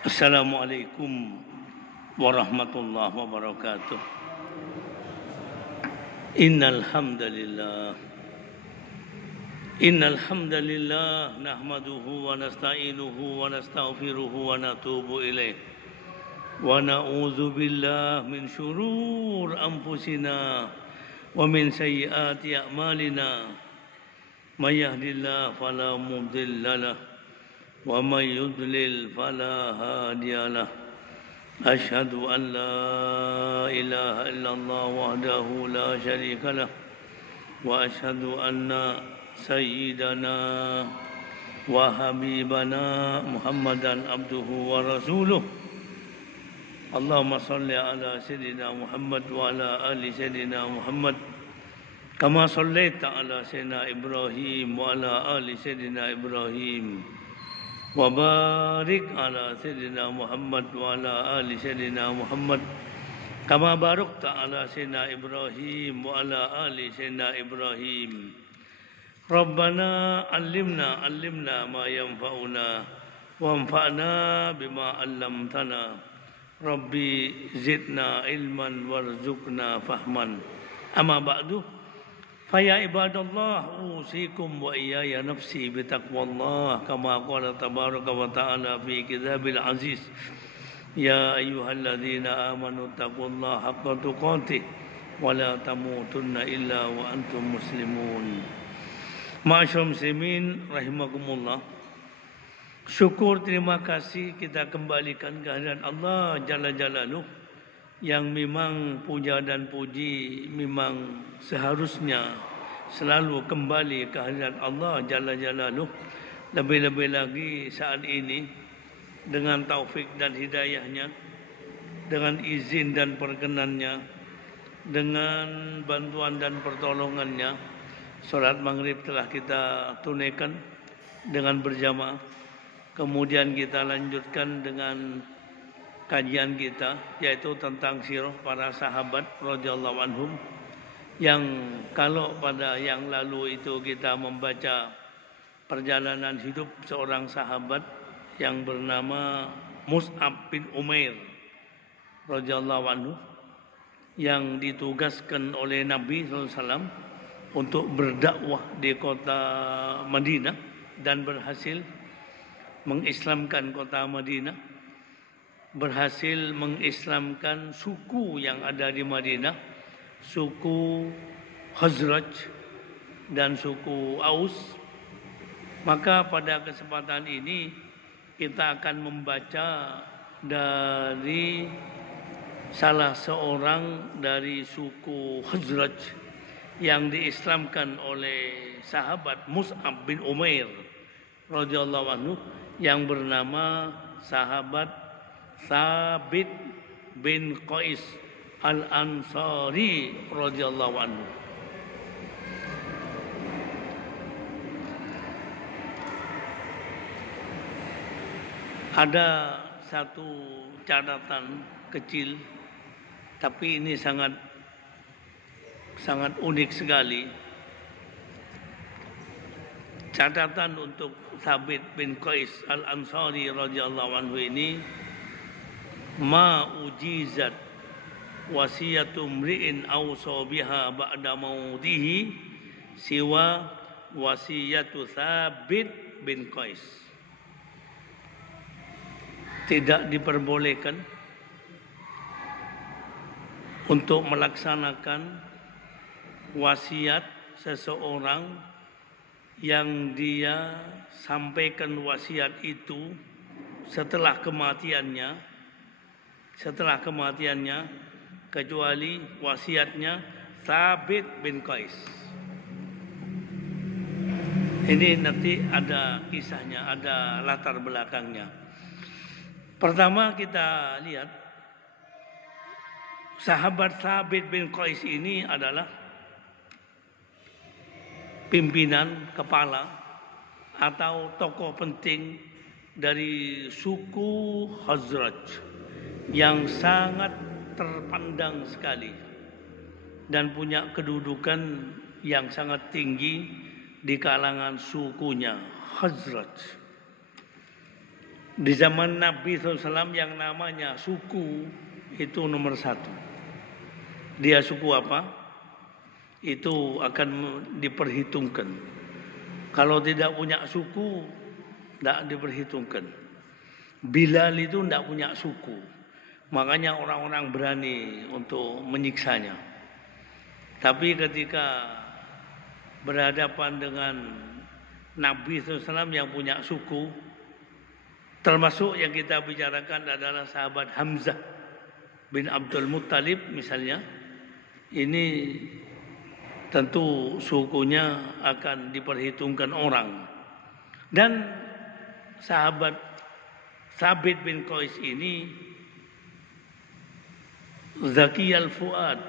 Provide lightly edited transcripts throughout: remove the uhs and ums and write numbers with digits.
Assalamualaikum warahmatullahi wabarakatuh. Innal hamdalillah nahmaduhu wa nasta'inuhu wa nastaghfiruhu wa natubu ilaih wa na'udzu billahi min syurur anfusina wa min sayyiati a'malina may yahdihillahu fala mudhillalah ومن يضلل فلا هادي له أشهد أن لا إله إلا الله وحده لا شريك له وأشهد أن سيدنا وحبيبنا محمدا عبده ورسوله اللهم صل على سيدنا محمد وعلى آل سيدنا محمد كما صليت على سيدنا إبراهيم وعلى آل سيدنا إبراهيم وبارك على سيدنا محمد وعلى آل سيدنا محمد كما باركت على سيدنا إبراهيم وعلى آل سيدنا إبراهيم ربنا علمنا ما ينفعنا وانفعنا بما علمتنا ربي زدنا علما وارزقنا فهما أما بعد فيا عباد الله أوصيكم وإياي نفسي بتقوى الله كما قال تبارك وتعالى في كتابه العزيز يا أيها الذين آمنوا اتقوا الله حق تقاته ولا تموتن إلا وأنتم مسلمون. Ma'asyiral muslimin rahimakumullah. Syukur, terima kasih kita kembalikan kehadirat Allah Jalla Jalaluh, yang memang puja dan puji memang seharusnya selalu kembali ke hadirat Allah Jalla Jalaluh. Lebih-lebih lagi saat ini dengan taufik dan hidayahnya, dengan izin dan perkenannya, dengan bantuan dan pertolongannya, salat maghrib telah kita tunaikan dengan berjamaah. Kemudian kita lanjutkan dengan kajian kita, yaitu tentang sirah para sahabat radhiyallahu anhum, yang kalau pada yang lalu itu kita membaca perjalanan hidup seorang sahabat yang bernama Mus'ab bin Umair radhiyallahu anhu, yang ditugaskan oleh Nabi SAW untuk berdakwah di kota Madinah dan berhasil mengislamkan kota Madinah, berhasil mengislamkan suku yang ada di Madinah, suku Khazraj dan suku Aus. Maka pada kesempatan ini kita akan membaca dari salah seorang dari suku Khazraj yang diislamkan oleh sahabat Mus'ab bin Umair radhiyallahu anhu, yang bernama sahabat Thabit bin Qais Al-Ansari radhiyallahu anhu. Ada satu catatan kecil, tapi ini sangat unik sekali. Catatan untuk Thabit bin Qais Al-Ansari radhiyallahu anhu ini: ma ujizat wasiyatu mri'in awsa biha ba'da mautihi siwa wasiyatu Thabit bin Qais. Tidak diperbolehkan untuk melaksanakan wasiat seseorang yang dia sampaikan wasiat itu setelah kematiannya, kecuali wasiatnya Thabit bin Qais. Ini nanti ada kisahnya, ada latar belakangnya. Pertama kita lihat, sahabat Thabit bin Qais ini adalah pimpinan, kepala atau tokoh penting dari suku Khazraj yang sangat terpandang sekali dan punya kedudukan yang sangat tinggi di kalangan sukunya Khazraj. Di zaman Nabi SAW yang namanya suku itu nomor satu. Dia suku apa? Itu akan diperhitungkan. Kalau tidak punya suku, tidak diperhitungkan. Bilal itu tidak punya suku. Makanya orang-orang berani untuk menyiksanya. Tapi ketika berhadapan dengan Nabi SAW yang punya suku, termasuk yang kita bicarakan adalah sahabat Hamzah bin Abdul Muttalib misalnya, ini tentu sukunya akan diperhitungkan orang. Dan sahabat Thabit bin Qais ini Zakiyal Fuad,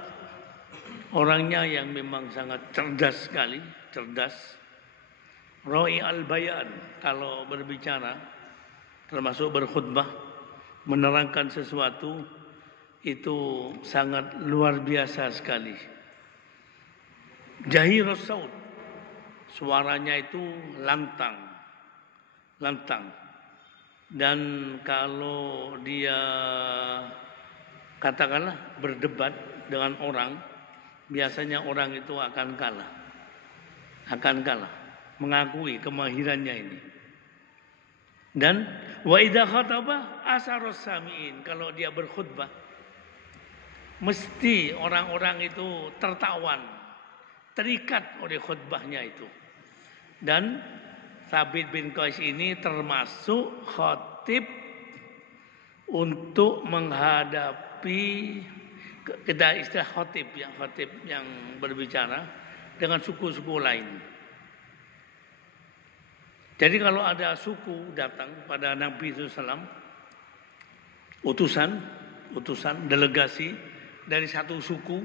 orangnya yang memang sangat cerdas sekali, cerdas. Ra'i al-bayan, kalau berbicara termasuk berkhutbah, menerangkan sesuatu itu sangat luar biasa sekali. Jahirus saut, suaranya itu lantang. Dan kalau dia katakanlah berdebat dengan orang, biasanya orang itu akan kalah, mengakui kemahirannya ini. Dan wa idza khataba asarus samiin, kalau dia berkhutbah mesti orang-orang itu tertawan, terikat oleh khutbahnya itu. Dan Thabit bin Qais ini termasuk khatib untuk menghadapi, kita istilah khatib yang berbicara dengan suku-suku lain. Jadi kalau ada suku datang pada Nabi SAW, utusan delegasi dari satu suku,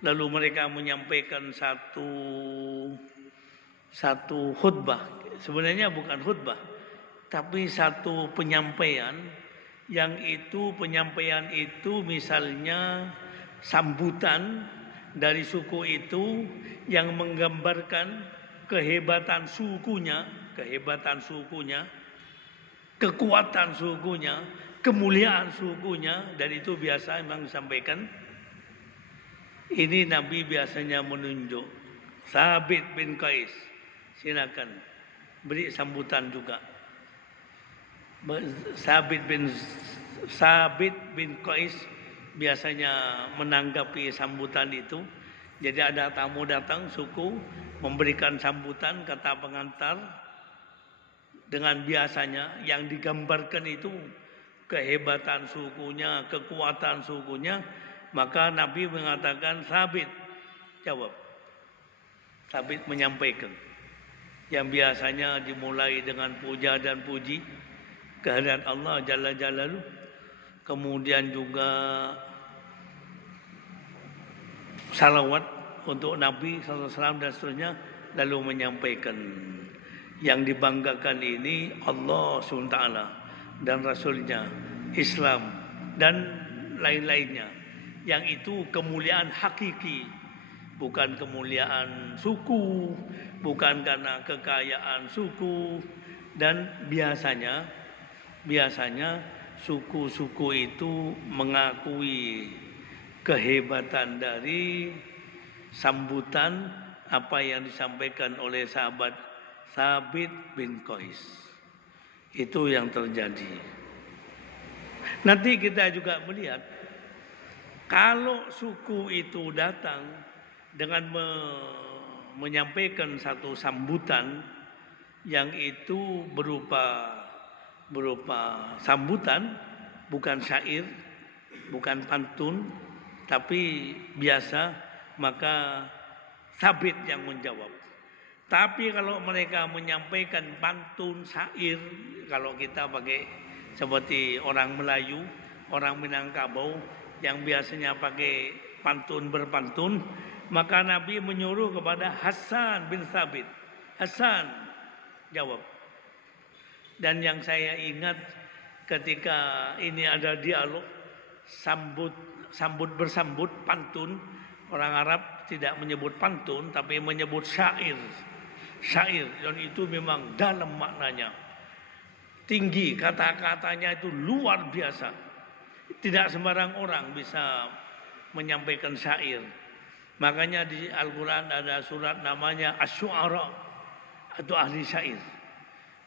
lalu mereka menyampaikan satu khutbah. Sebenarnya bukan khutbah, tapi satu penyampaian, yang itu penyampaian itu misalnya sambutan dari suku itu yang menggambarkan kehebatan sukunya, kekuatan sukunya, kemuliaan sukunya, dan itu biasa memang disampaikan. Ini Nabi biasanya menunjuk Thabit bin Qais, silakan beri sambutan juga. Thabit bin Qais biasanya menanggapi sambutan itu. Jadi ada tamu datang suku, memberikan sambutan, kata pengantar, dengan biasanya yang digambarkan itu kehebatan sukunya, kekuatan sukunya, maka Nabi mengatakan Thabit jawab. Thabit menyampaikan yang biasanya dimulai dengan puja dan puji kehadirat Allah Jalla Jalaluh, kemudian juga salawat untuk Nabi SAW dan seterusnya, lalu menyampaikan yang dibanggakan ini Allah SWT dan Rasulnya, Islam dan lain-lainnya, yang itu kemuliaan hakiki, bukan kemuliaan suku, bukan karena kekayaan suku. Dan biasanya suku-suku itu mengakui kehebatan dari sambutan apa yang disampaikan oleh sahabat Thabit bin Qais. Itu yang terjadi. Nanti kita juga melihat kalau suku itu datang dengan menyampaikan satu sambutan yang itu berupa sambutan, bukan syair, bukan pantun, tapi biasa, maka Thabit yang menjawab. Tapi kalau mereka menyampaikan pantun, syair, kalau kita pakai seperti orang Melayu, orang Minangkabau yang biasanya pakai pantun berpantun, maka Nabi menyuruh kepada Hasan bin Thabit. Hasan jawab. Dan yang saya ingat ketika ini ada dialog sambut bersambut pantun, orang Arab tidak menyebut pantun tapi menyebut syair, dan itu memang dalam maknanya. tinggi, kata-katanya itu luar biasa. Tidak sembarang orang bisa menyampaikan syair. Makanya di Al-Quran ada surat namanya Asy-Syu'ara atau ahli syair.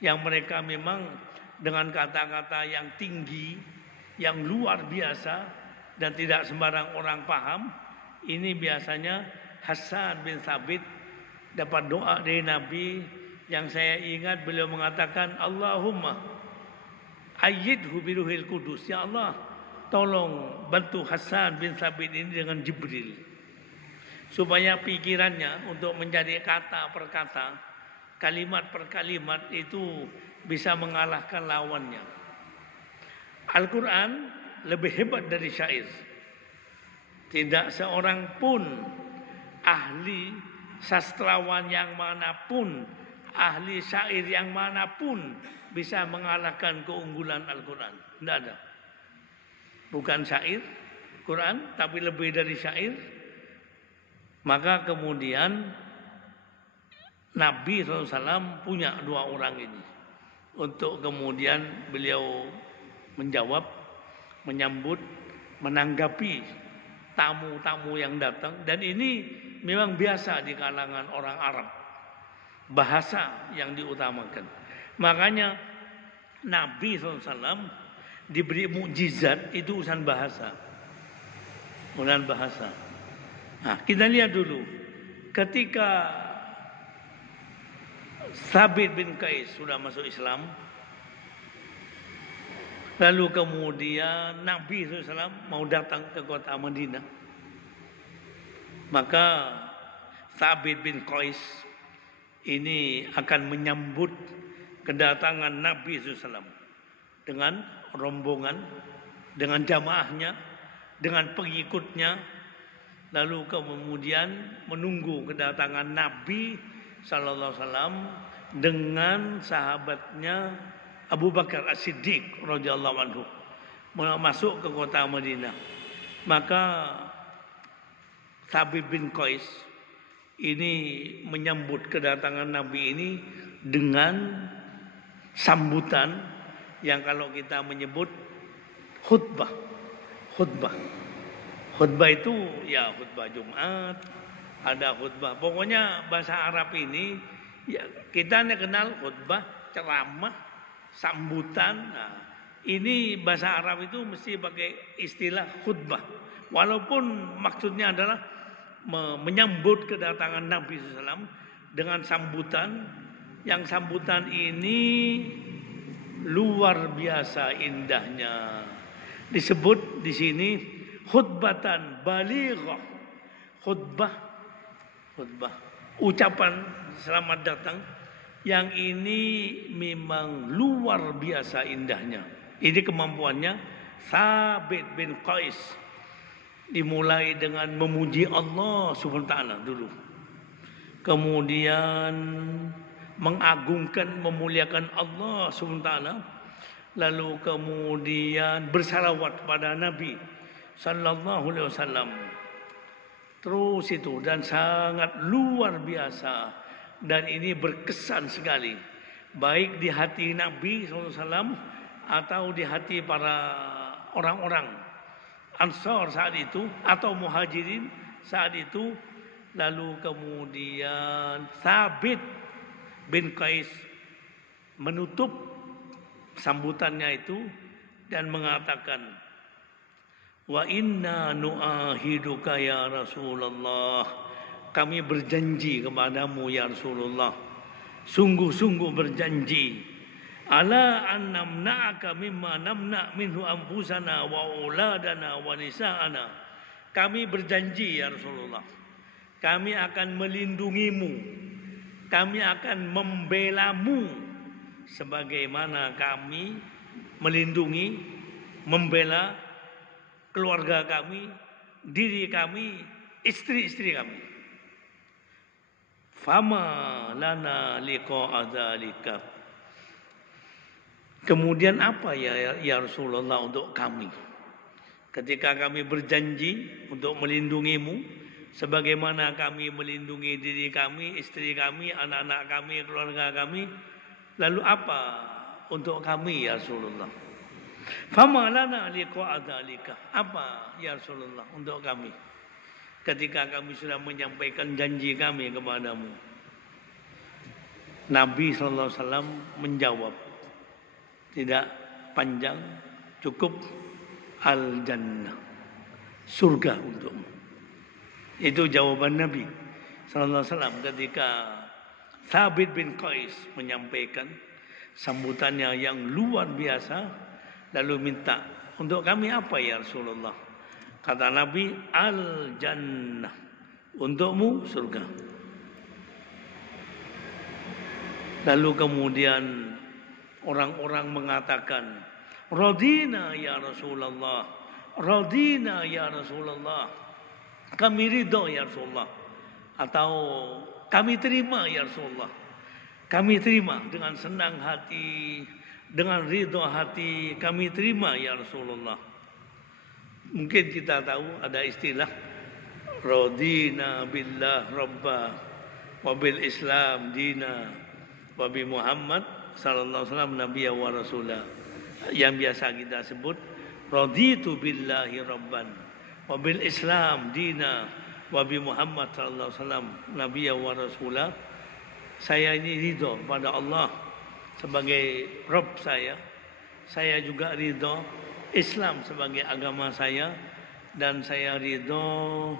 Yang mereka memang dengan kata-kata yang tinggi, yang luar biasa dan tidak sembarang orang paham. Ini biasanya Hasan bin Thabit dapat doa dari Nabi yang saya ingat beliau mengatakan, Allahumma ayyidhu biruhil kudus. Ya Allah, tolong bantu Hasan bin Thabit ini dengan Jibril. Supaya pikirannya untuk menjadi kata per kata, kalimat per kalimat itu bisa mengalahkan lawannya. Al-Quran lebih hebat dari syair. Tidak seorang pun ahli sastrawan yang manapun, ahli syair yang manapun bisa mengalahkan keunggulan Al-Quran. Tidak ada. Bukan syair, Quran, tapi lebih dari syair. Maka kemudian Nabi SAW punya dua orang ini. Untuk kemudian beliau menjawab, menyambut, menanggapi tamu-tamu yang datang. Dan ini memang biasa di kalangan orang Arab. Bahasa yang diutamakan. Makanya Nabi SAW diberi mukjizat itu urusan bahasa. Urusan bahasa. Nah, kita lihat dulu. Ketika Thabit bin Qais sudah masuk Islam, lalu kemudian Nabi SAW mau datang ke kota Madinah, maka Thabit bin Qais ini akan menyambut kedatangan Nabi SAW dengan rombongan, dengan jamaahnya, dengan pengikutnya, lalu kemudian menunggu kedatangan Nabi Sallallahu Alaihi Wasallam dengan sahabatnya Abu Bakar As-Siddiq radhiyallahu anhu masuk ke kota Madinah. Maka Thabit bin Qais ini menyambut kedatangan Nabi ini dengan sambutan yang kalau kita menyebut khutbah. Khutbah itu ya khutbah Jumat, ada khutbah. Pokoknya bahasa Arab ini ya kita hanya kenal khutbah, ceramah, sambutan. Nah, ini bahasa Arab itu mesti pakai istilah khutbah. Walaupun maksudnya adalah menyambut kedatangan Nabi SAW dengan sambutan. Yang sambutan ini luar biasa indahnya. Disebut di sini khutbatan balighah. Khutbah, ucapan selamat datang yang ini memang luar biasa indahnya. Ini kemampuannya Thabit bin Qais. Dimulai dengan memuji Allah Subhanahu wa taala dulu. Kemudian mengagungkan, memuliakan Allah Subhanahu wa taala. Lalu kemudian bersalawat pada Nabi sallallahu alaihi wasallam. Terus itu dan sangat luar biasa dan ini berkesan sekali baik di hati Nabi SAW atau di hati para orang-orang Ansar saat itu atau Muhajirin saat itu. Lalu kemudian Thabit bin Qais menutup sambutannya itu dan mengatakan, wa inna nu'ahiduka ya Rasulullah. Kami berjanji kepadamu ya Rasulullah. Sungguh-sungguh berjanji. Ala an namna'aka mimma namna' minhu anfusana wa auladana wa nisa'ana. Kami berjanji ya Rasulullah. Kami akan melindungimu. Kami akan membelamu. Sebagaimana kami melindungi, membela keluarga kami, diri kami, istri-istri kami. Fama lana liqa'a dzalika. Kemudian apa ya Rasulullah untuk kami? Ketika kami berjanji untuk melindungimu, sebagaimana kami melindungi diri kami, istri kami, anak-anak kami, keluarga kami, lalu apa untuk kami ya Rasulullah? Fama lana liqa'a dzalika. Apa ya Rasulullah untuk kami ketika kami sudah menyampaikan janji kami kepadamu? Nabi sallallahu alaihi wasallam menjawab, tidak panjang, cukup, al jannah, surga untukmu. Itu jawaban Nabi sallallahu alaihi wasallam ketika Thabit bin Qais menyampaikan sambutannya yang luar biasa, lalu minta, untuk kami apa ya Rasulullah? Kata Nabi, al jannah, untukmu surga. Lalu kemudian orang-orang mengatakan, radina ya Rasulullah, radina ya Rasulullah, kami ridho ya Rasulullah, atau kami terima ya Rasulullah, kami terima dengan senang hati, dengan ridho hati, kami terima ya Rasulullah. Mungkin kita tahu ada istilah radina billah rabba wa bil islam dina wa bi Muhammad sallallahu alaihi wasallam nabiyya wa rasula, yang biasa kita sebut raditu billahi rabban wa bil islam dina wa bi Muhammad sallallahu alaihi wasallam nabiyya wa rasula. Saya ini ridho pada Allah sebagai Rabb saya juga ridho Islam sebagai agama saya, dan saya ridho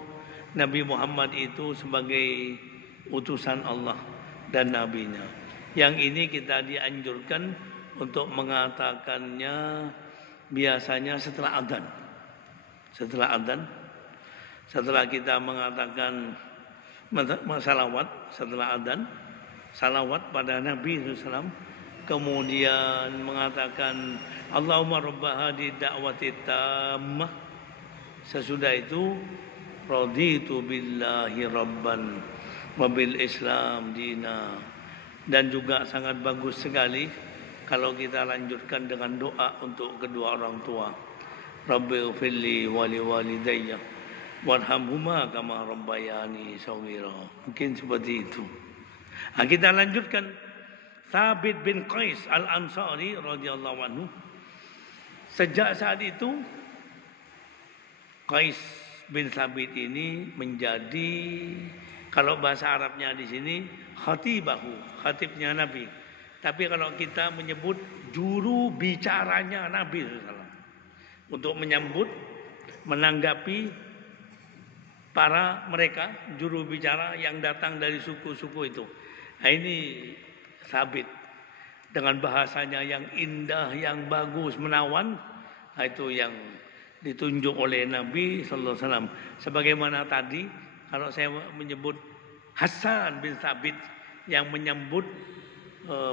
Nabi Muhammad itu sebagai utusan Allah dan nabinya. Yang ini kita dianjurkan untuk mengatakannya biasanya setelah adzan. Setelah adzan, setelah kita mengatakan salawat setelah adzan, salawat pada Nabi SAW, kemudian mengatakan Allahumma rabba hadi da'wati tammah. Sesudah itu raditu billahi rabban wa bil islam dina. Dan juga sangat bagus sekali kalau kita lanjutkan dengan doa untuk kedua orang tua. Rabbi ighfirli wa li walidayya warhamhuma kama rabbayani shaghira. Mungkin seperti itu. Nah, kita lanjutkan. Thabit bin Qais al-Ansari radhiyallahu anhu. Sejak saat itu Qais bin Thabit ini menjadi, kalau bahasa Arabnya di sini khatibahu, khatibnya Nabi. Tapi kalau kita menyebut juru bicaranya Nabi SAW untuk menyambut, menanggapi para mereka juru bicara yang datang dari suku-suku itu. Nah, ini Thabit dengan bahasanya yang indah, yang bagus, menawan. Nah, itu yang ditunjuk oleh Nabi sallallahu alaihi wasallam. Sebagaimana tadi kalau saya menyebut Hasan bin Thabit yang menyambut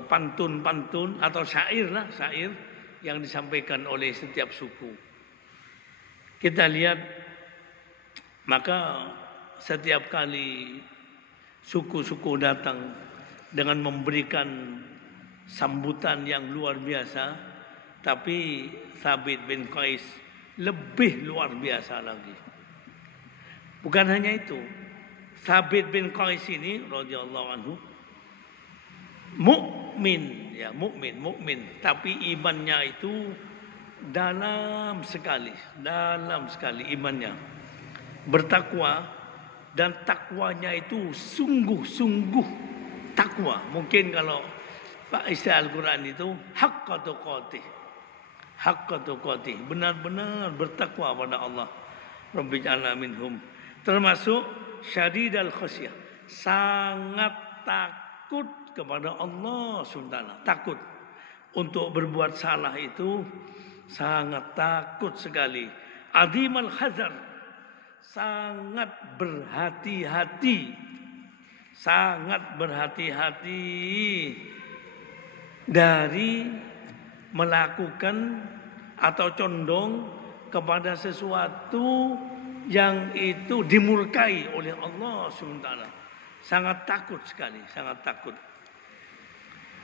pantun-pantun atau syair yang disampaikan oleh setiap suku. Kita lihat, maka setiap kali suku-suku datang dengan memberikan sambutan yang luar biasa, tapi Thabit bin Qais lebih luar biasa lagi. Bukan hanya itu, Thabit bin Qais ini radhiyallahu anhu mukmin, tapi imannya itu dalam sekali imannya. Bertakwa, dan takwanya itu sungguh-sungguh takwa. Mungkin kalau Pak istilah Al-Quran itu haqqa tuqatih, benar-benar bertakwa pada Allah. Rabbi ja'alna minhum. Termasuk syadidal khasyah, sangat takut kepada Allah SWT. Takut untuk berbuat salah itu sangat takut sekali. Azimal hazar, sangat berhati-hati dari melakukan atau condong kepada sesuatu yang itu dimurkai oleh Allah SWT. Sangat takut sekali, sangat takut.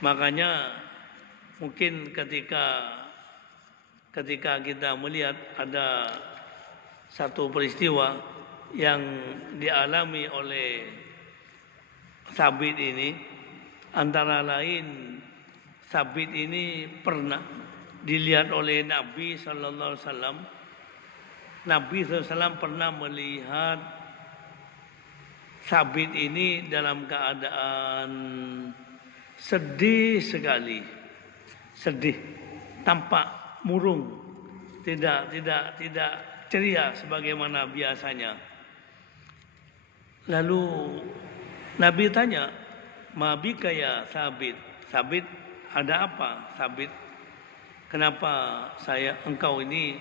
Makanya mungkin ketika kita melihat ada satu peristiwa yang dialami oleh Thabit ini, antara lain Sabit ini pernah dilihat oleh Nabi Sallallahu Alaihi Wasallam. Nabi SAW pernah melihat Sabit ini dalam keadaan sedih sekali, sedih, tampak murung, tidak ceria sebagaimana biasanya. Lalu Nabi tanya, "Mabika ya Sabit? Sabit, ada apa? Sabit, kenapa engkau ini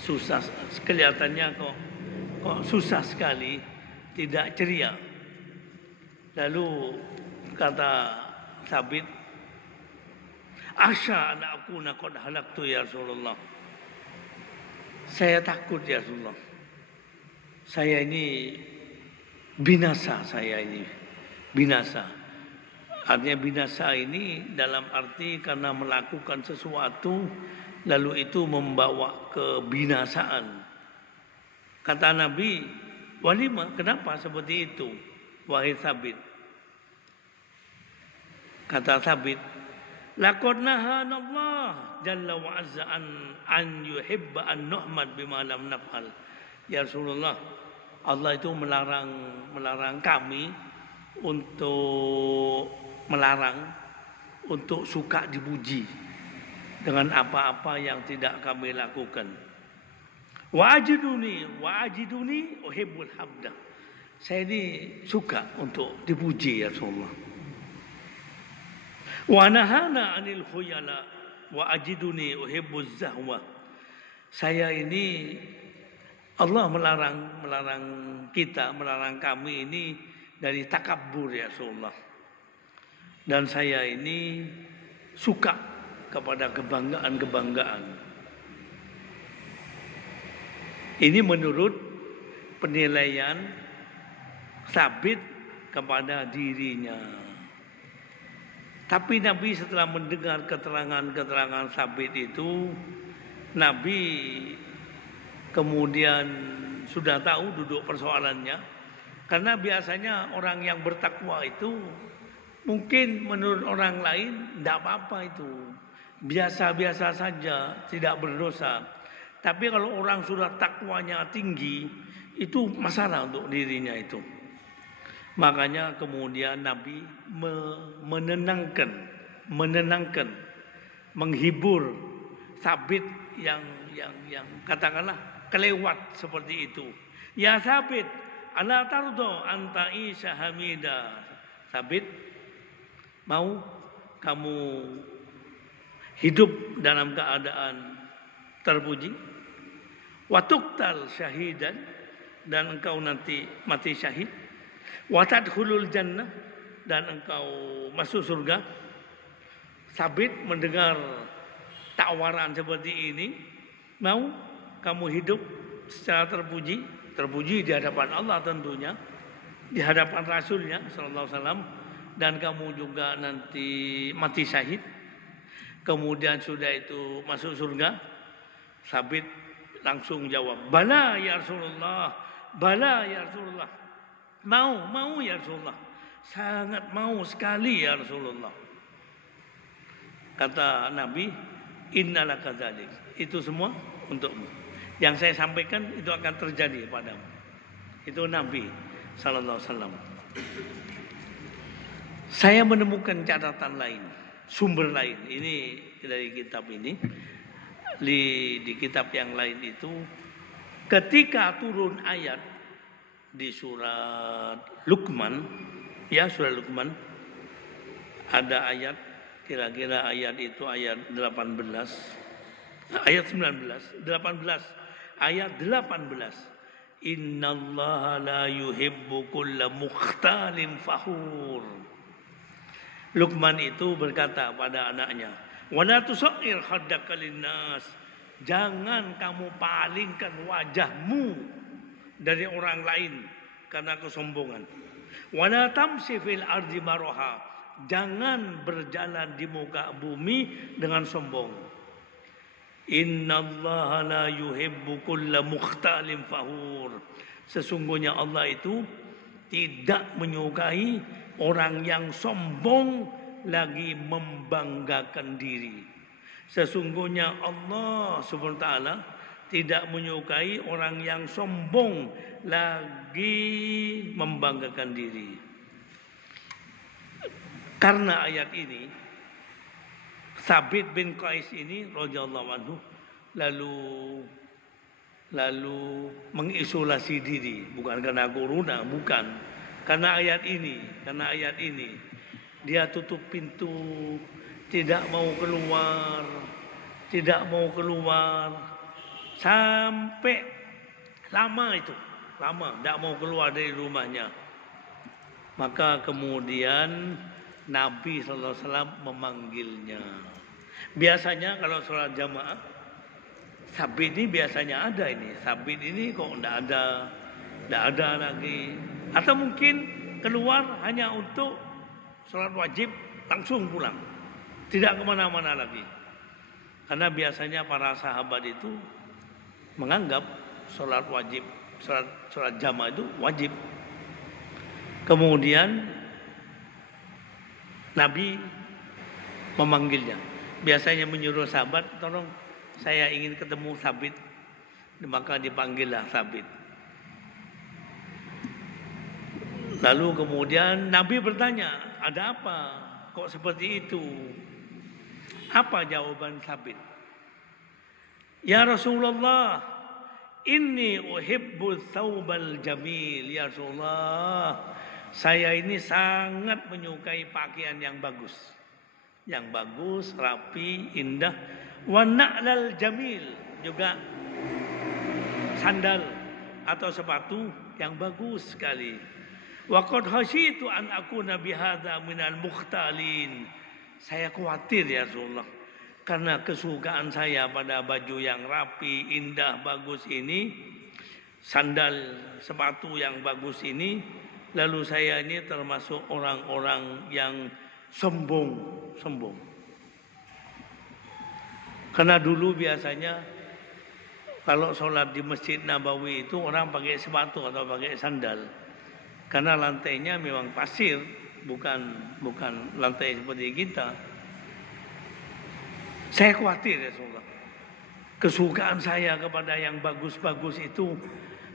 susah, kelihatannya kok susah sekali, tidak ceria?" Lalu kata Sabit, "Asya anakku qad halaktu ya Rasulullah." Saya takut ya Rasulullah. Saya ini binasa, binasa. Artinya binasa ini dalam arti karena melakukan sesuatu lalu itu membawa kebinasaan. Kata Nabi, "Walima, kenapa seperti itu, wahai Sabit?" Kata Sabit, "Laqad nahana Allah jalla wa azza an yuhibba an nuhmad bima lam naf'al." Ya Rasulullah, Allah itu melarang kami untuk suka dipuji dengan apa-apa yang tidak kami lakukan. Wa ajiduni uhibbul hamda. Saya ini suka untuk dipuji ya Rasulullah. Wa nahana 'anil khuyala wa ajiduni uhibbuz zahwa. Saya ini Allah melarang kami ini dari takabur ya Rasulullah. Dan saya ini suka kepada kebanggaan. Ini menurut penilaian Sabit kepada dirinya. Tapi Nabi setelah mendengar keterangan Sabit itu, Nabi kemudian sudah tahu duduk persoalannya. Karena biasanya orang yang bertakwa itu mungkin menurut orang lain tidak apa-apa itu. Biasa-biasa saja, tidak berdosa. Tapi kalau orang sudah takwanya tinggi, itu masalah untuk dirinya itu. Makanya kemudian Nabi menenangkan, menghibur Sabit yang katakanlah kelewat seperti itu. Ya Sabit, ala tardo anta isha hamida. Sabit, mau kamu hidup dalam keadaan terpuji? Watuktal syahidan, dan engkau nanti mati syahid. Watadkhulul jannah, dan engkau masuk surga. Sabit mendengar tawaran seperti ini, mau kamu hidup secara terpuji di hadapan Allah tentunya, di hadapan Rasulnya Sallallahu Alaihi Wasallam, dan kamu juga nanti mati syahid, kemudian sudah itu masuk surga. Sabit langsung jawab, "Bala ya Rasulullah, bala ya Rasulullah." Mau ya Rasulullah, sangat mau sekali ya Rasulullah. Kata Nabi, "Innalaka dzalik." Itu semua untukmu. Yang saya sampaikan itu akan terjadi padamu. Itu Nabi Sallallahu Alaihi Wasallam. Saya menemukan catatan lain, sumber lain. Ini dari kitab ini. Di kitab yang lain itu, ketika turun ayat di surat Luqman, ya surat Luqman, ada ayat, kira-kira ayat itu ayat 18, ayat 19, 18, ayat 18. Innallaha la yuhibbu kulla mukhtalin fakhur. Luqman itu berkata pada anaknya, "Wala tusair khaddaka linnas." Jangan kamu palingkan wajahmu dari orang lain karena kesombongan. Wala tamsi fil ardi maraha. Jangan berjalan di muka bumi dengan sombong. Innallaha la yuhibbu kulla mukhtalin fakhur. Sesungguhnya Allah itu tidak menyukai orang yang sombong lagi membanggakan diri. Sesungguhnya Allah Subhanahu wa taala tidak menyukai orang yang sombong lagi membanggakan diri. Karena ayat ini, Sabit bin Qais ini radhiyallahu anhu lalu mengisolasi diri, bukan karena corona, bukan. Karena ayat ini dia tutup pintu, tidak mau keluar sampai lama, tidak mau keluar dari rumahnya. Maka kemudian Nabi sallallahu alaihi wasallam memanggilnya. Biasanya kalau sholat jamaah, Sabit ini biasanya ada ini. Sabit ini kok tidak ada lagi. Atau mungkin keluar hanya untuk sholat wajib langsung pulang, tidak kemana-mana lagi. Karena biasanya para sahabat itu menganggap sholat jamaah itu wajib. Kemudian Nabi memanggilnya. Biasanya menyuruh sahabat, tolong saya ingin ketemu Sabit. Maka dipanggillah Sabit. Lalu kemudian Nabi bertanya, ada apa? Kok seperti itu? Apa jawaban Sabit? Ya Rasulullah, inni uhibbu thawbal jamil. Ya Rasulullah, saya ini sangat menyukai pakaian yang bagus. Yang bagus, rapi, indah. Wa na'lal jamil, juga sandal atau sepatu yang bagus sekali. Wa qad khasyitu an akuna bihadza minal mukhtalin. Saya khawatir ya Rasulullah, karena kesukaan saya pada baju yang rapi, indah, bagus ini, sandal, sepatu yang bagus ini, lalu saya ini termasuk orang-orang yang sombong. Karena dulu biasanya kalau sholat di Masjid Nabawi itu orang pakai sepatu atau pakai sandal. Karena lantainya memang pasir, bukan lantai seperti kita. Saya khawatir ya Rasulullah, kesukaan saya kepada yang bagus-bagus itu,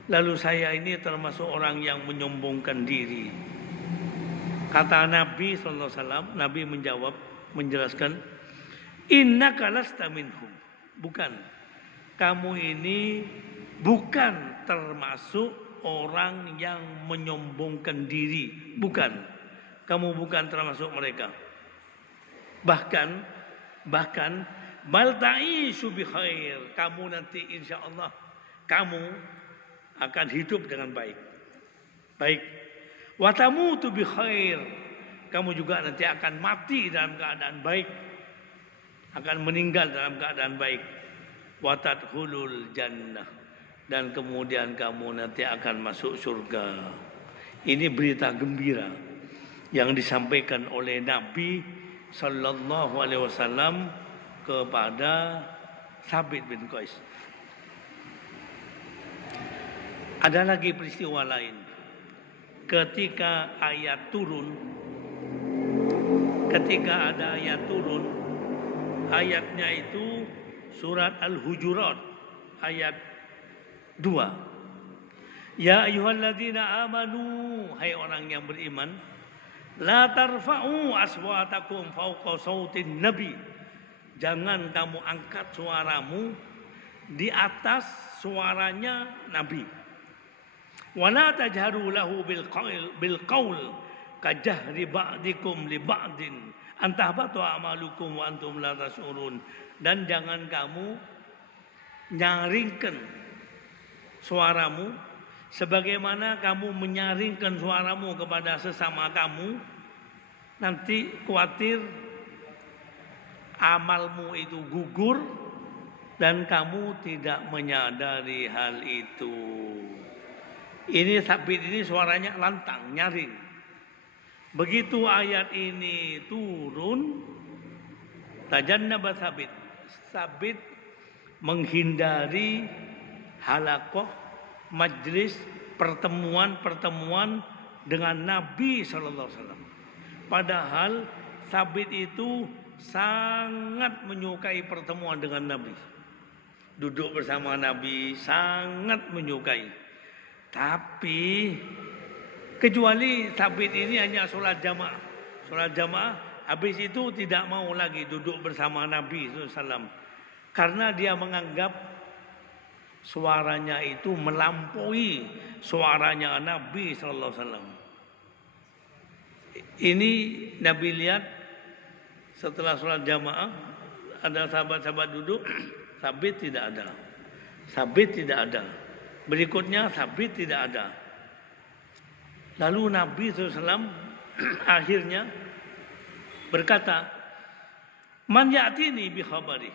lalu saya ini termasuk orang yang menyombongkan diri. Kata Nabi sallallahu alaihi wasallam, Nabi menjawab, menjelaskan, innaka lasta minhum. Bukan. Kamu ini bukan termasuk orang yang menyombongkan diri. Bukan. Kamu bukan termasuk mereka. Bahkan bal ta'ishu bi khair. Kamu nanti insya Allah kamu akan hidup dengan baik. Wa tamutu bi khair. Kamu juga nanti akan mati dalam keadaan baik. Akan meninggal dalam keadaan baik. Wa tadkhulul jannah. Dan kemudian kamu nanti akan masuk surga. Ini berita gembira yang disampaikan oleh Nabi sallallahu alaihi wasallam kepada Sabit bin Qais. Ada lagi peristiwa lain. Ketika ada ayat turun, ayatnya itu surat Al-Hujurat ayat 2. Ya ayyuhalladzina amanu, hai orang yang beriman, la tarfa'u aswatakum fawqa sautin nabi. Jangan kamu angkat suaramu di atas suaranya Nabi. Wa la tajharu lahu bil qaul kajahri ba'dikum li ba'din antahbatu a'malukum wa antum la tash'urun. Dan jangan kamu nyaringkan suaramu sebagaimana kamu menyaringkan suaramu kepada sesama kamu. Nanti khawatir amalmu itu gugur dan kamu tidak menyadari hal itu. Ini Sabit ini suaranya lantang, nyaring. Begitu ayat ini turun, tajannaba Sabit menghindari halaqah, majlis, pertemuan dengan Nabi sallallahu alaihi wasallam. Padahal Sabit itu sangat menyukai pertemuan dengan Nabi. Duduk bersama Nabi sangat menyukai. Tapi kecuali Sabit ini hanya sholat jamaah. Sholat jamaah, habis itu tidak mau lagi duduk bersama Nabi SAW. Karena dia menganggap suaranya itu melampaui suaranya Nabi SAW. Ini Nabi lihat setelah sholat jamaah ada sahabat-sahabat duduk, Sabit tidak ada. Sabit tidak ada. Berikutnya Sabit tidak ada. Lalu Nabi SAW akhirnya berkata, "Man ya'tini bi khabari."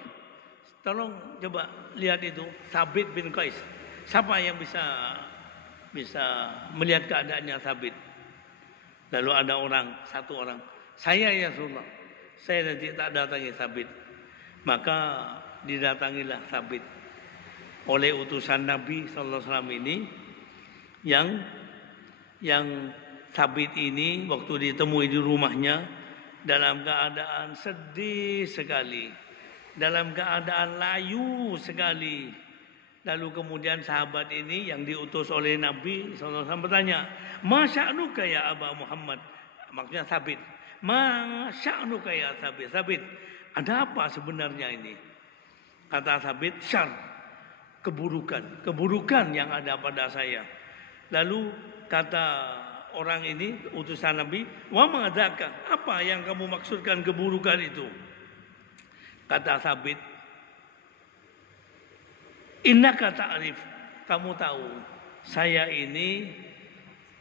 Tolong coba lihat itu, Sabit bin Qais. Siapa yang bisa melihat keadaannya Sabit? Lalu ada satu orang, "Saya ya Rasulullah, saya nanti tak datangi Sabit." Maka didatangilah Sabit oleh utusan Nabi SAW ini, yang Sabit ini waktu ditemui di rumahnya dalam keadaan sedih sekali, dalam keadaan layu sekali. Lalu kemudian sahabat ini yang diutus oleh Nabi SAW bertanya, "Ma sya'nuka ya Aba Muhammad?" Maksudnya Sabit. "Ma sya'nuka ya Sabit?" Sabit, ada apa sebenarnya ini? Kata Sabit, "Syar." Keburukan yang ada pada saya. Lalu kata orang ini, utusan Nabi, "Wa madzaka?" Apa yang kamu maksudkan keburukan itu? Kata Sabit, "Innaka ta'rif." Kamu tahu,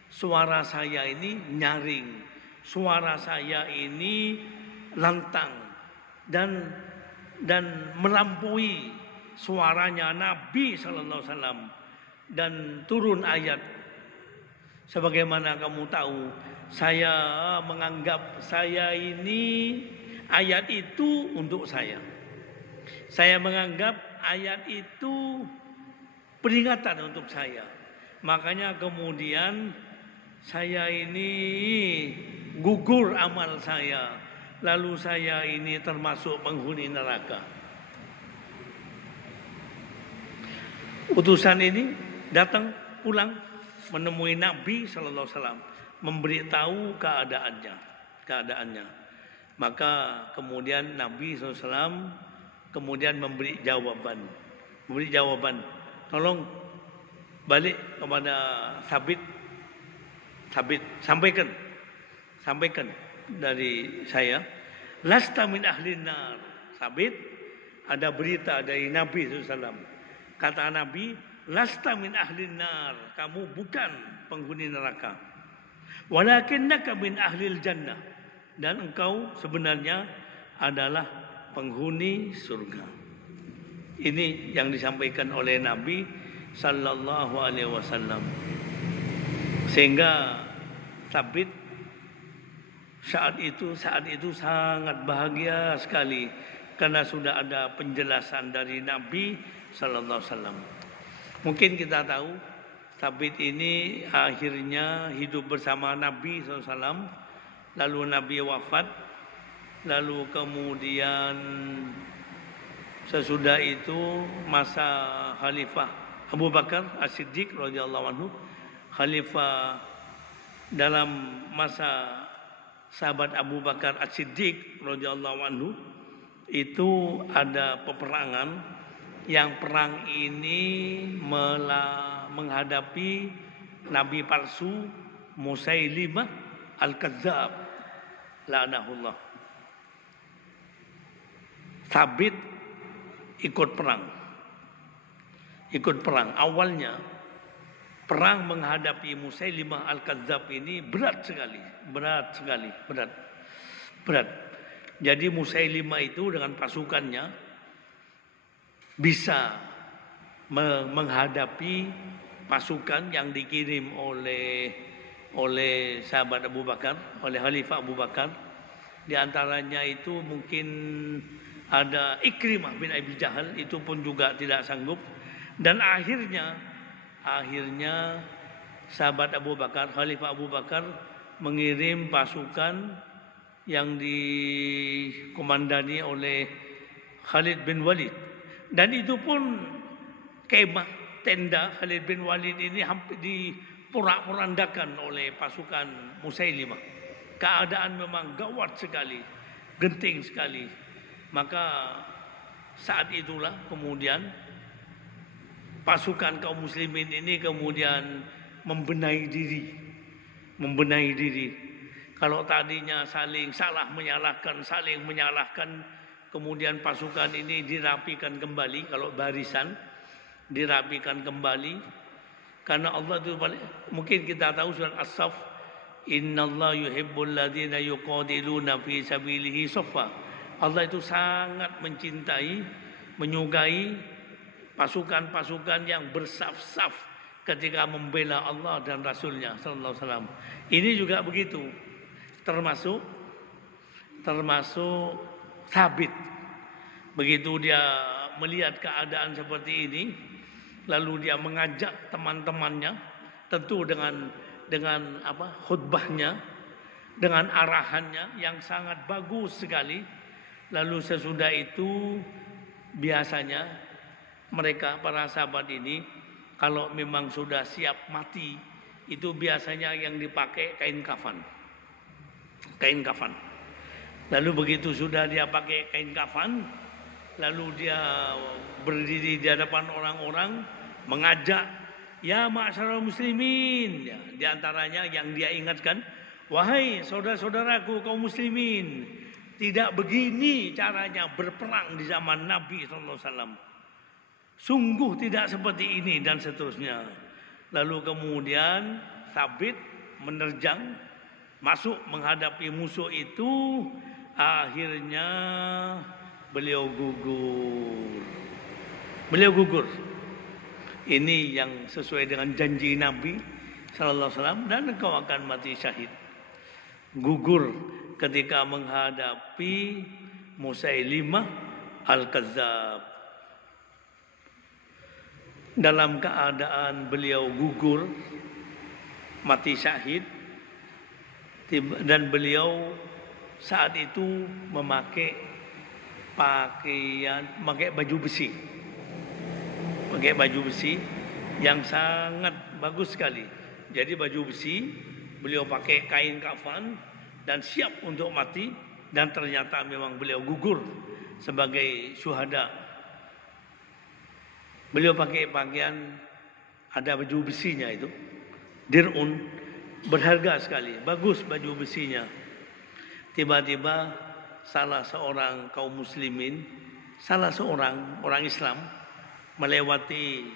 suara saya ini nyaring. Suara saya ini lantang dan melampaui suaranya Nabi sallallahu alaihi wasallam, dan turun ayat. Sebagaimana kamu tahu, saya menganggap saya ini ayat itu untuk saya. Saya menganggap ayat itu peringatan untuk saya. Makanya kemudian saya ini gugur amal saya. Lalu saya ini termasuk penghuni neraka. Utusan ini datang pulang menemui Nabi sallallahu alaihi wasallam, memberitahu keadaannya. Maka kemudian Nabi SAW kemudian memberi jawaban. Tolong balik kepada Sabit, sampaikan dari saya, "Lasta min ahlin nar." Sabit, ada berita dari Nabi SAW. Kata Nabi, "Lasta min ahlin nar." Kamu bukan penghuni neraka. "Walakinnaka min ahlil jannah." Dan engkau sebenarnya adalah penghuni surga. Ini yang disampaikan oleh Nabi sallallahu alaihi wasallam. Sehingga Sabit saat itu sangat bahagia sekali karena sudah ada penjelasan dari Nabi sallallahu alaihi wasallam. Mungkin kita tahu Sabit ini akhirnya hidup bersama Nabi sallallahu alaihi wasallam. Lalu Nabi wafat. Lalu kemudian sesudah itu masa Khalifah Abu Bakar As-Siddiq radhiyallahu anhu, Khalifah dalam masa sahabat Abu Bakar As-Siddiq radhiyallahu anhu, itu ada peperangan yang perang ini menghadapi Nabi palsu Musailimah Al-Kadzab la'anahullah. Sabit ikut perang. Awalnya perang menghadapi Musailimah Al-Kadzab ini berat sekali. Jadi Musailimah itu dengan pasukannya bisa menghadapi pasukan yang dikirim oleh sahabat Abu Bakar, oleh Khalifah Abu Bakar. Di antaranya itu mungkin ada Ikrimah bin Abi Jahal, itu pun juga tidak sanggup. Dan akhirnya sahabat Abu Bakar, Khalifah Abu Bakar mengirim pasukan yang dikomandani oleh Khalid bin Walid. Dan itu pun kemah, tenda Khalid bin Walid ini hampir diporak-porandakan oleh pasukan Musailimah. Keadaan memang gawat sekali, genting sekali. Maka saat itulah kemudian pasukan kaum muslimin ini kemudian membenahi diri. Kalau tadinya saling menyalahkan, kemudian pasukan ini dirapikan kembali. Kalau barisan dirapikan kembali, karena Allah itu mungkin kita tahu surat As-Saff, innallaha yuhibbul ladzina yuqatiluna fi sabilihi shaffa. Allah itu sangat mencintai, menyukai pasukan-pasukan yang bersaf-saf ketika membela Allah dan Rasulnya sallallahu alaihi wasallam. Ini juga begitu, termasuk Sabit. Begitu dia melihat keadaan seperti ini, lalu dia mengajak teman-temannya, tentu dengan khutbahnya, dengan arahannya yang sangat bagus sekali. Lalu sesudah itu biasanya mereka, para sahabat ini, kalau memang sudah siap mati, itu biasanya yang dipakai kain kafan. Lalu begitu sudah dia pakai kain kafan, lalu dia berdiri di hadapan orang-orang, mengajak, ya ma'syarul muslimin. Ya, di antaranya yang dia ingatkan, wahai saudara-saudaraku kaum muslimin, tidak begini caranya berperang di zaman Nabi SAW. Sungguh tidak seperti ini, dan seterusnya. Lalu kemudian Sabit menerjang, masuk menghadapi musuh itu. Akhirnya beliau gugur. Ini yang sesuai dengan janji Nabi sallallahu alaihi wasallam, dan engkau akan mati syahid. Gugur ketika menghadapi Musailimah Al-Kadzdzab. Dalam keadaan beliau gugur, mati syahid, dan beliau saat itu memakai baju besi. Pakai baju besi yang sangat bagus sekali. Jadi baju besi, beliau pakai kain kafan dan siap untuk mati, dan ternyata memang beliau gugur sebagai syuhada. Beliau pakai pakaian, ada baju besinya itu, dir'un, berharga sekali, bagus baju besinya. Tiba-tiba salah seorang kaum muslimin, salah seorang orang Islam melewati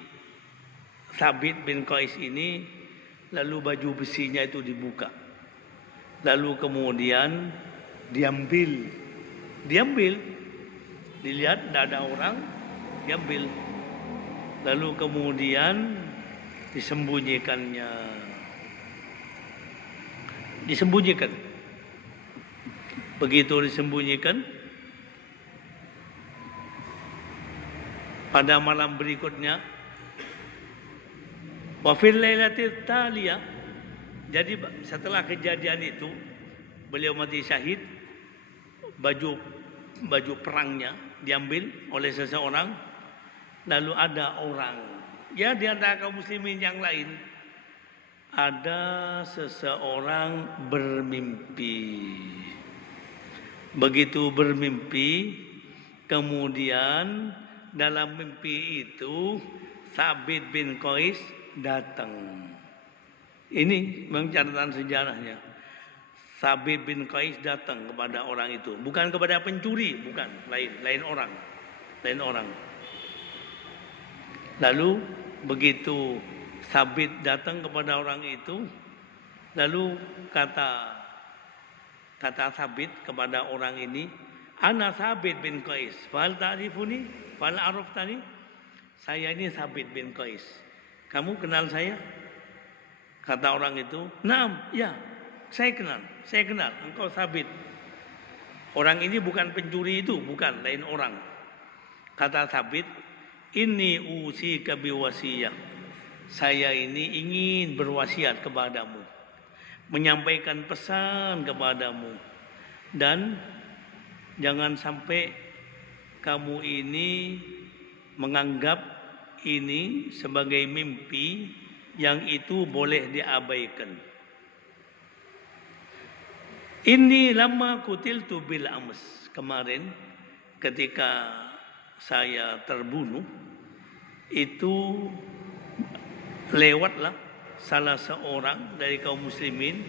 Sabit bin Qais ini, lalu baju besinya itu dibuka. Lalu kemudian diambil. Dilihat tidak ada orang, diambil. Lalu kemudian disembunyikan. Begitu disembunyikan, pada malam berikutnya, wa fil lailatil taliyah, jadi setelah kejadian itu beliau mati syahid, baju perangnya diambil oleh seseorang. Lalu ada orang, ya di antara kaum muslimin yang lain, ada seseorang bermimpi. Begitu bermimpi, kemudian dalam mimpi itu Sabit bin Qais datang. Ini memang catatan sejarahnya. Sabit bin Qais datang kepada orang itu, bukan kepada pencuri, bukan, lain orang. Lalu begitu Sabit datang kepada orang itu, lalu kata Sabit kepada orang ini, ana Sabit bin Qais, fal ta'rifuni, fal araftani. Saya ini Sabit bin Qais. Kamu kenal saya? Kata orang itu, "Naam, ya, saya kenal. Engkau Sabit." Orang ini bukan pencuri itu, bukan, lain orang. Kata Sabit, "Inni usika biwasiyah." Saya ini ingin berwasiat kepadamu, menyampaikan pesan kepadamu. Dan jangan sampai kamu ini menganggap ini sebagai mimpi yang itu boleh diabaikan. Ini lama kutiltu bil ams. Kemarin ketika saya terbunuh, itu lewatlah salah seorang dari kaum muslimin,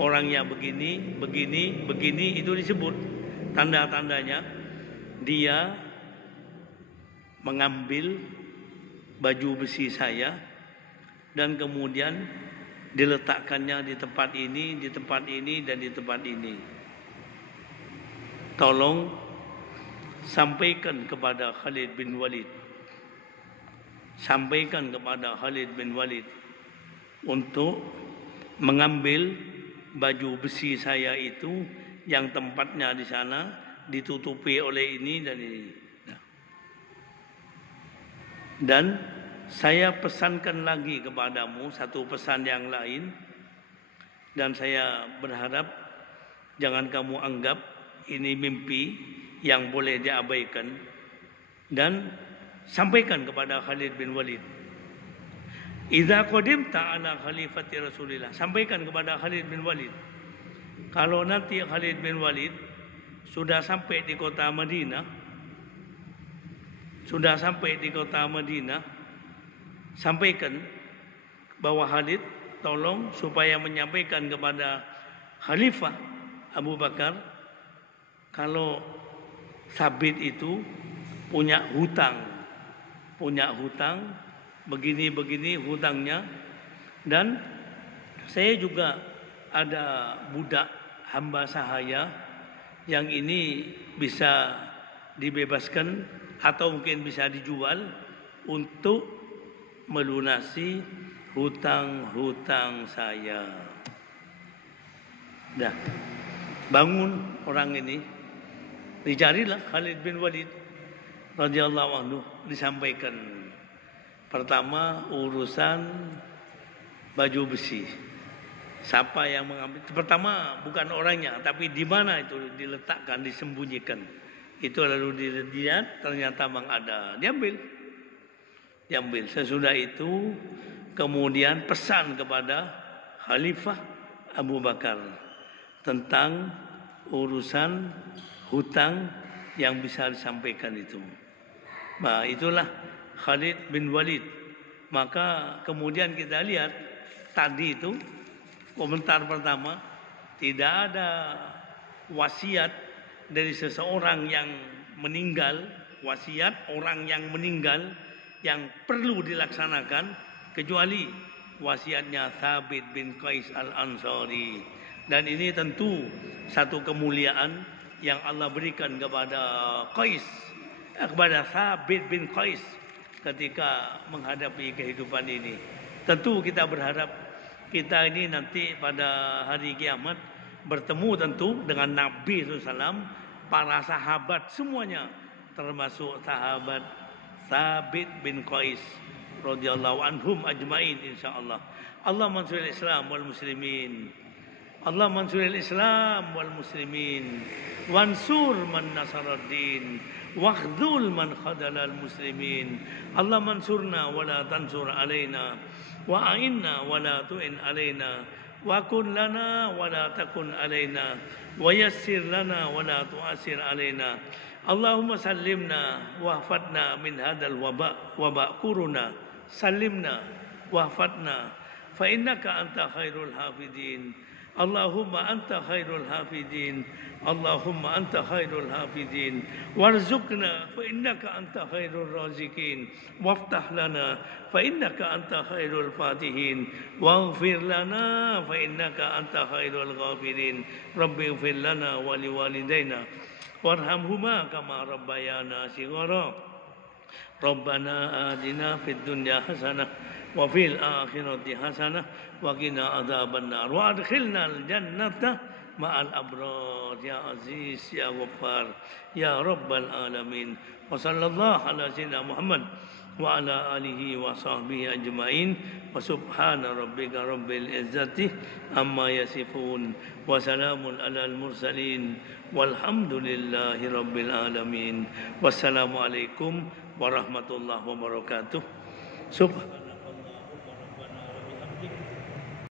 orang yang begini, itu disebut tanda-tandanya. Dia mengambil baju besi saya dan kemudian diletakkannya di tempat ini, di tempat ini, dan di tempat ini. Tolong sampaikan kepada Khalid bin Walid. Sampaikan kepada Khalid bin Walid untuk mengambil baju besi saya itu yang tempatnya di sana ditutupi oleh ini dan ini. Dan saya pesankan lagi kepadamu satu pesan yang lain, dan saya berharap jangan kamu anggap ini mimpi yang boleh diabaikan, dan sampaikan kepada Khalid bin Walid. Idza qadimta ala khalifati Rasulillah, sampaikan kepada Khalid bin Walid, kalau nanti Khalid bin Walid sudah sampai di kota Madinah, sampaikan bahwa Khalid tolong supaya menyampaikan kepada Khalifah Abu Bakar kalau Sabit itu punya hutang begini hutangnya, dan saya juga ada budak hamba sahaya yang ini bisa dibebaskan atau mungkin bisa dijual untuk melunasi hutang-hutang saya. Dah, bangun orang ini, dicarilah Khalid bin Walid radhiyallahu anhu, disampaikan pertama urusan baju besi. Siapa yang mengambil? Pertama bukan orangnya, tapi di mana itu diletakkan, disembunyikan. Itu lalu dilihat, ternyata memang ada. Diambil. Sesudah itu kemudian pesan kepada Khalifah Abu Bakar tentang urusan hutang yang bisa disampaikan itu. Nah, itulah Khalid bin Walid. Maka kemudian kita lihat tadi itu komentar pertama, tidak ada wasiat dari seseorang yang meninggal, wasiat orang yang meninggal yang perlu dilaksanakan kecuali wasiatnya Thabit bin Qais al-Ansari. Dan ini tentu satu kemuliaan yang Allah berikan kepada Thabit bin Qais ketika menghadapi kehidupan ini. Tentu kita berharap kita ini nanti pada hari kiamat bertemu tentu dengan Nabi SAW, para sahabat semuanya, termasuk sahabat Thabit bin Qais radhiyallahu anhum ajmain insyaallah. Allah mansuril Islam wal muslimin. Allah mansuril Islam wal muslimin. Wansur man nasaraddin. Wakhdhul man khadalal muslimin. Allah mansurna wa la tansur alaina. Wa a'inna wa la tu'in alaina. Wa kun lana wa la takun alaina. Wa yassir lana wa la tu'asir alaina. Allahumma sallimna wahfatna min hadal waba kuruna. Sallimna wahfatna fa innaka anta khairul hafidin. Allahumma anta khairul hafidin. Allahumma anta khairul hafidin. Warzuqna fa innaka anta khairul raziqin. Waftah lana fa innaka anta khairul fatihin. Waghfir lana fa innaka anta khairul ghafirin. Rabbi ighfir lana wa liwalidayna warhamhuma kama rabbayana shighara. Rabbana atina fid dunya hasanah wa fil akhirati hasanah wa qina adzabannar wa adkhilnal jannata ma'al abrar ya aziz ya ghaffar ya rabbal alamin. Wa sallallahu ala sayyidina Muhammad wa ala alihi wa sahbihi ajmain wa subhana rabbika rabbil izzati amma yasifun wa salamun alal mursalin walhamdulillahi rabbil alamin. Wassalamualaikum warahmatullahi wabarakatuh. Subhanallah.